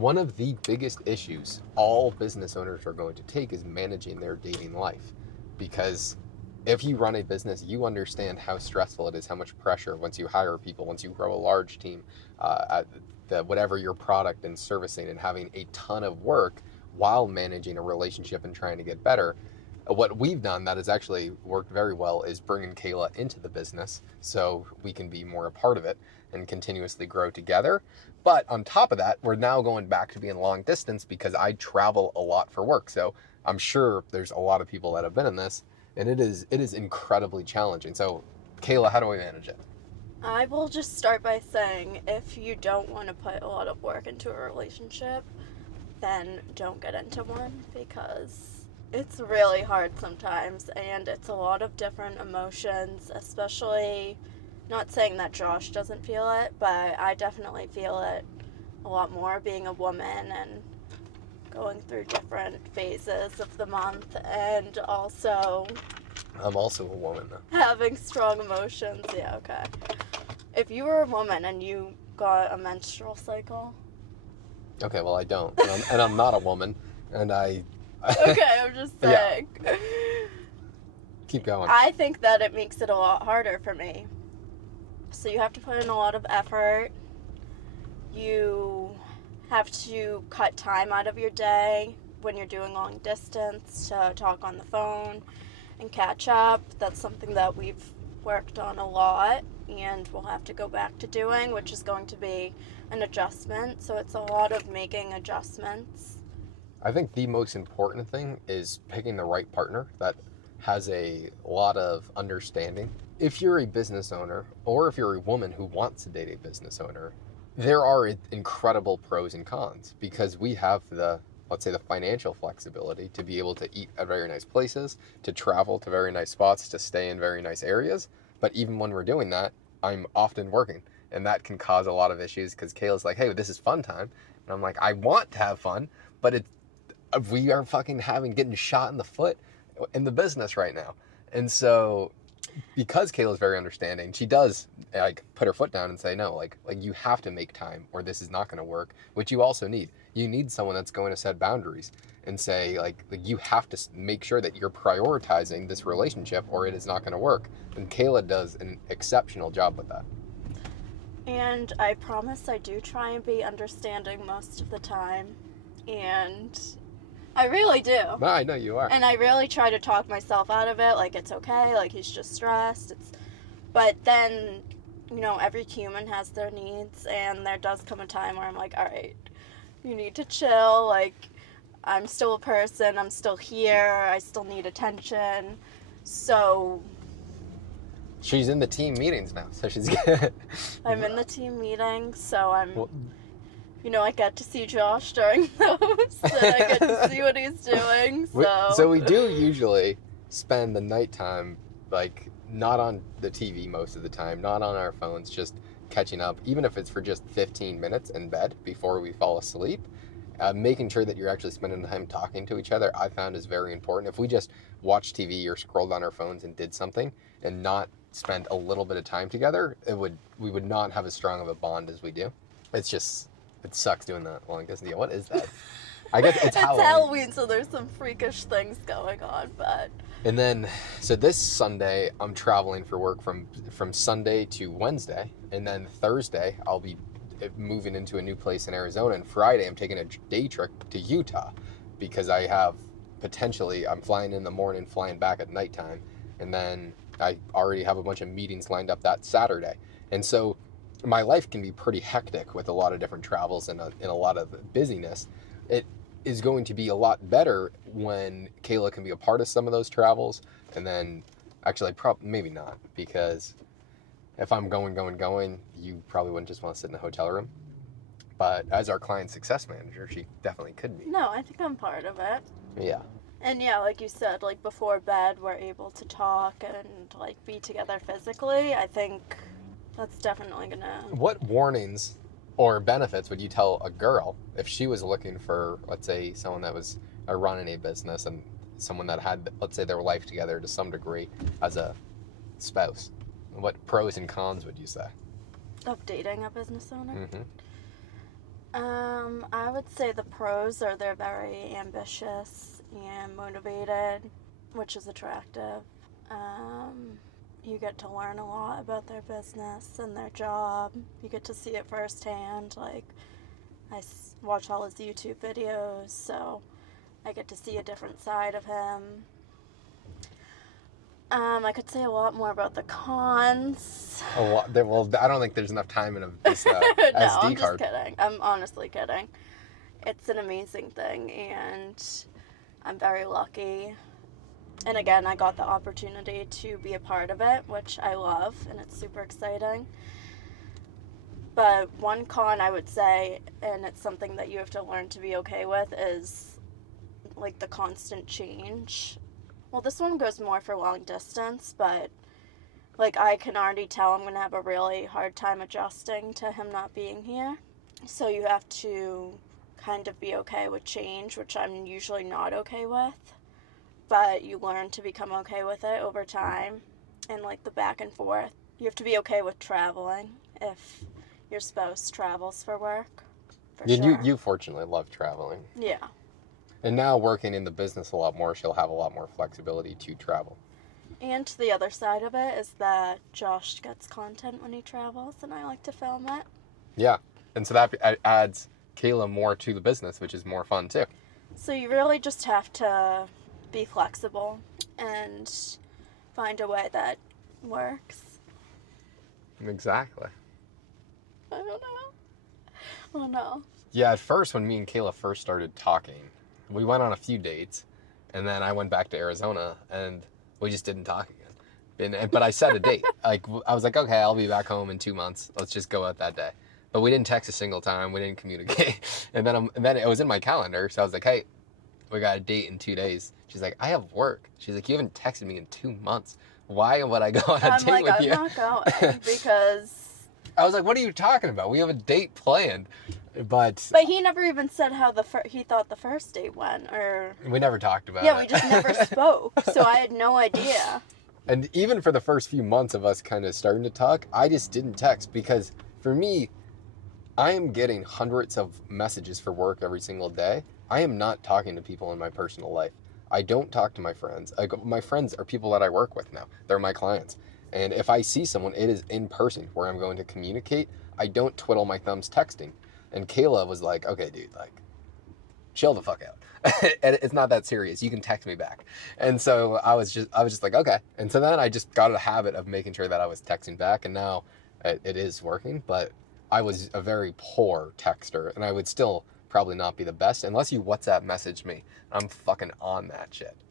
one of the biggest issues all business owners are going to take is managing their dating life. Because if you run a business, you understand how stressful it is, how much pressure once you hire people, once you grow a large team, at whatever your product and servicing, and having a ton of work while managing a relationship and trying to get better. What we've done that has actually worked very well is bringing Kayla into the business so we can be more a part of it and continuously grow together. But on top of that, we're now going back to being long distance because I travel a lot for work. So I'm sure there's a lot of people that have been in this, and it is incredibly challenging. So Kayla, how do we manage it? I will just start by saying if you don't want to put a lot of work into a relationship, then don't get into one because it's really hard sometimes and it's a lot of different emotions, especially not saying that Josh doesn't feel it, but I definitely feel it a lot more being a woman and going through different phases of the month and also I'm also a woman though. having strong emotions. Yeah, okay. If you were a woman and you got a menstrual cycle. Okay, well I don't, and I'm not a woman, and I. Okay, I'm just saying. Yeah. Keep going. I think that it makes it a lot harder for me. So you have to put in a lot of effort. You have to cut time out of your day when you're doing long distance to talk on the phone and catch up. That's something that we've worked on a lot and we'll have to go back to doing, which is going to be an adjustment. So it's a lot of making adjustments. I think the most important thing is picking the right partner that has a lot of understanding. If you're a business owner or if you're a woman who wants to date a business owner, there are incredible pros and cons because we have let's say, the financial flexibility to be able to eat at very nice places, to travel to very nice spots, to stay in very nice areas. But even when we're doing that, I'm often working. And that can cause a lot of issues because Kayla's like, hey, this is fun time. And I'm like, I want to have fun, but we are fucking getting shot in the foot in the business right now. And so because Kayla's very understanding, she does like put her foot down and say no, like you have to make time or this is not going to work, which you also need. You need someone that's going to set boundaries and say like you have to make sure that you're prioritizing this relationship or it is not going to work. And Kayla does an exceptional job with that. And I promise I do try and be understanding most of the time. And I really do. No, I know you are. And I really try to talk myself out of it, like it's okay, like he's just stressed. But then, every human has their needs, and there does come a time where I'm like, all right, you need to chill, like I'm still a person, I'm still here, I still need attention. So she's in the team meetings now, so she's good. I'm in the team meeting, so I get to see Josh during those, and I get to see what he's doing, so... So we do usually spend the nighttime, like, not on the TV most of the time, not on our phones, just catching up, even if it's for just 15 minutes in bed before we fall asleep. Making sure that you're actually spending time talking to each other, I found is very important. If we just watched TV or scrolled on our phones and did something and not spend a little bit of time together, we would not have as strong of a bond as we do. It sucks doing that long distance. What is that? I guess it's Halloween. It's Halloween, so there's some freakish things going on, but... And then, so this Sunday, I'm traveling for work from Sunday to Wednesday. And then Thursday, I'll be moving into a new place in Arizona. And Friday, I'm taking a day trip to Utah because I'm flying in the morning, flying back at nighttime. And then I already have a bunch of meetings lined up that Saturday. And so my life can be pretty hectic with a lot of different travels and a lot of busyness. It is going to be a lot better when Kayla can be a part of some of those travels. And then actually maybe not, because if I'm going, you probably wouldn't just want to sit in a hotel room. But as our client success manager, she definitely could be. No, I think I'm part of it. Yeah. And yeah, like you said, like before bed, we're able to talk and like be together physically. I think that's definitely gonna... What warnings or benefits would you tell a girl if she was looking for, let's say, someone that was running a business and someone that had, let's say, their life together to some degree as a spouse? What pros and cons would you say? Of dating a business owner? Mm-hmm. I would say the pros are they're very ambitious and motivated, which is attractive. Um, you get to learn a lot about their business and their job. You get to see it firsthand. Like, watch all his YouTube videos, so I get to see a different side of him. I could say a lot more about the cons. A lot. Well, I don't think there's enough time in this No, SD I'm just card. kidding. I'm honestly kidding. It's an amazing thing, and I'm very lucky. And again, I got the opportunity to be a part of it, which I love, and it's super exciting. But one con I would say, and it's something that you have to learn to be okay with, is like the constant change. Well, this one goes more for long distance, but like I can already tell I'm going to have a really hard time adjusting to him not being here. So you have to kind of be okay with change, which I'm usually not okay with. But you learn to become okay with it over time and like the back and forth. You have to be okay with traveling if your spouse travels for work. For sure. You fortunately love traveling. Yeah. And now working in the business a lot more, she'll have a lot more flexibility to travel. And the other side of it is that Josh gets content when he travels, and I like to film it. Yeah. And so that adds Kayla more to the business, which is more fun too. So you really just have to be flexible and find a way that works. Exactly. I don't know. Oh no. Yeah, at first, when me and Kayla first started talking, we went on a few dates, and then I went back to Arizona, and we just didn't talk again. But I set a date. Like, I was like, okay, I'll be back home in 2 months. Let's just go out that day. But we didn't text a single time. We didn't communicate. And then it was in my calendar, so I was like, hey, we got a date in 2 days. She's like, I have work. She's like, you haven't texted me in 2 months. Why would I go on a date with you? I'm not going because... I was like, what are you talking about? We have a date planned. But he never even said how he thought the first date went, or... we never talked about it. Yeah, we just never spoke, so I had no idea. And even for the first few months of us kind of starting to talk, I just didn't text because for me, I am getting hundreds of messages for work every single day. I am not talking to people in my personal life. I don't talk to my friends. My friends are people that I work with now. They're my clients. And if I see someone, it is in person where I'm going to communicate. I don't twiddle my thumbs texting. And Kayla was like, okay, dude, like, chill the fuck out. And it's not that serious. You can text me back. And so I was just like, okay. And so then I just got a habit of making sure that I was texting back. And now it is working. But I was a very poor texter. And I would still probably not be the best unless you WhatsApp message me. I'm fucking on that shit.